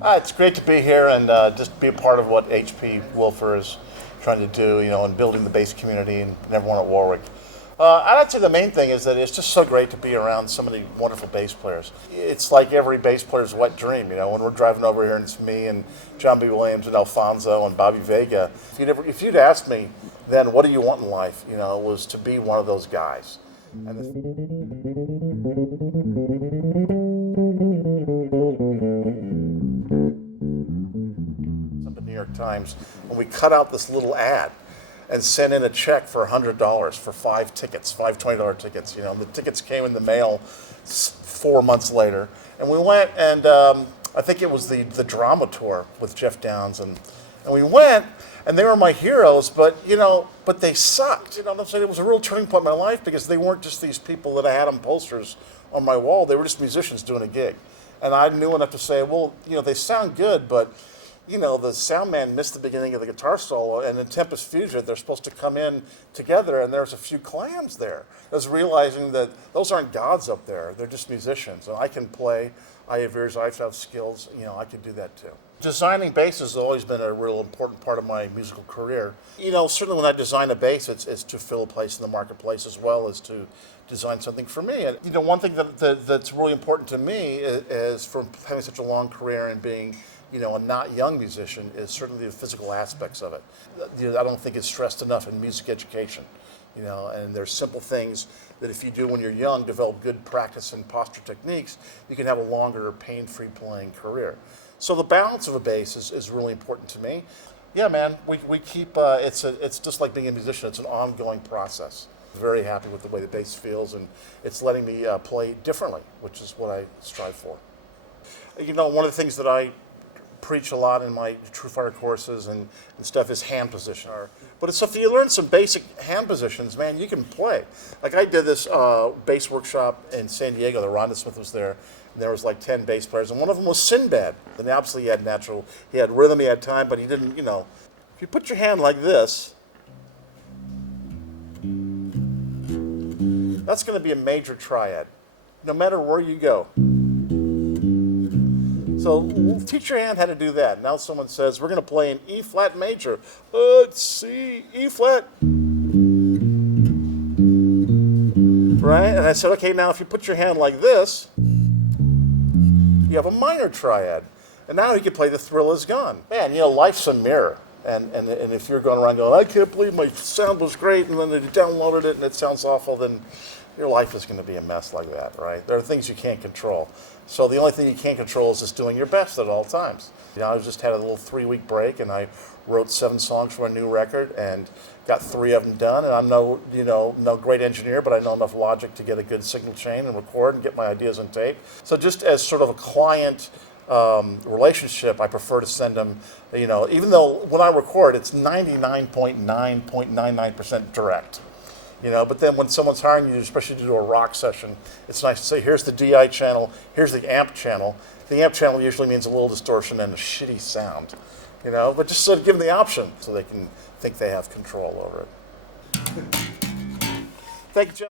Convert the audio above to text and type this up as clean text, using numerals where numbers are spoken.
It's great to be here and just be a part of what HP Wilfer is trying to do, in building the bass community and everyone at Warwick. I'd say the main thing is that it's just so great to be around so many wonderful bass players. It's like every bass player's wet dream, when we're driving over here and it's me and John B. Williams and Alfonso and Bobby Vega. If you'd asked me then, what do you want in life, it was to be one of those guys. And the New York Times, when we cut out this little ad and sent in a check for $100 for 5 $20 tickets. And the tickets came in the mail 4 months later. And we went and I think it was the drama tour with Jeff Downs. And we went and they were my heroes, but they sucked. You know what I'm saying? It was a real turning point in my life because they weren't just these people that I had on posters on my wall. They were just musicians doing a gig. And I knew enough to say, well, they sound good, but the sound man missed the beginning of the guitar solo, and in Tempest Fusion, they're supposed to come in together, and there's a few clams there. I was realizing that those aren't gods up there. They're just musicians, and I can play. I have ears, I have skills. I can do that too. Designing bass has always been a real important part of my musical career. Certainly when I design a bass, it's to fill a place in the marketplace as well as to design something for me. And one thing that's really important to me is from having such a long career and being a not young musician is certainly the physical aspects of it. I don't think it's stressed enough in music education, and there's simple things that if you do when you're young, develop good practice and posture techniques, you can have a longer pain-free playing career. So the balance of a bass is really important to me. Yeah, man, we keep, it's just like being a musician, it's an ongoing process. Very happy with the way the bass feels, and it's letting me play differently, which is what I strive for. One of the things that I preach a lot in my True Fire courses and stuff is hand position. But it's if you learn some basic hand positions, man, you can play. Like I did this bass workshop in San Diego. The Rhonda Smith was there, and there was like 10 bass players, and one of them was Sinbad. And obviously he had rhythm, he had time, but he didn't, if you put your hand like this, that's going to be a major triad, no matter where you go. So we'll teach your hand how to do that. Now someone says, we're going to play an E flat major. Let's see, E flat. Right? And I said, okay, now if you put your hand like this, you have a minor triad. And now you can play The Thrill Is Gone. Man, life's a mirror. And if you're going around going, I can't believe my sound was great, and then they downloaded it and it sounds awful, then your life is going to be a mess like that, right? There are things you can't control. So the only thing you can't control is just doing your best at all times. I just had a little 3-week break, and I wrote 7 songs for a new record and got 3 of them done. And I'm no great engineer, but I know enough logic to get a good signal chain and record and get my ideas on tape. So just as sort of a client relationship, I prefer to send them, even though when I record, it's 99.999% direct. But then when someone's hiring you, especially to do a rock session, it's nice to say, here's the DI channel, here's the amp channel. The amp channel usually means a little distortion and a shitty sound, but just sort of give them the option so they can think they have control over it. Thank you, John.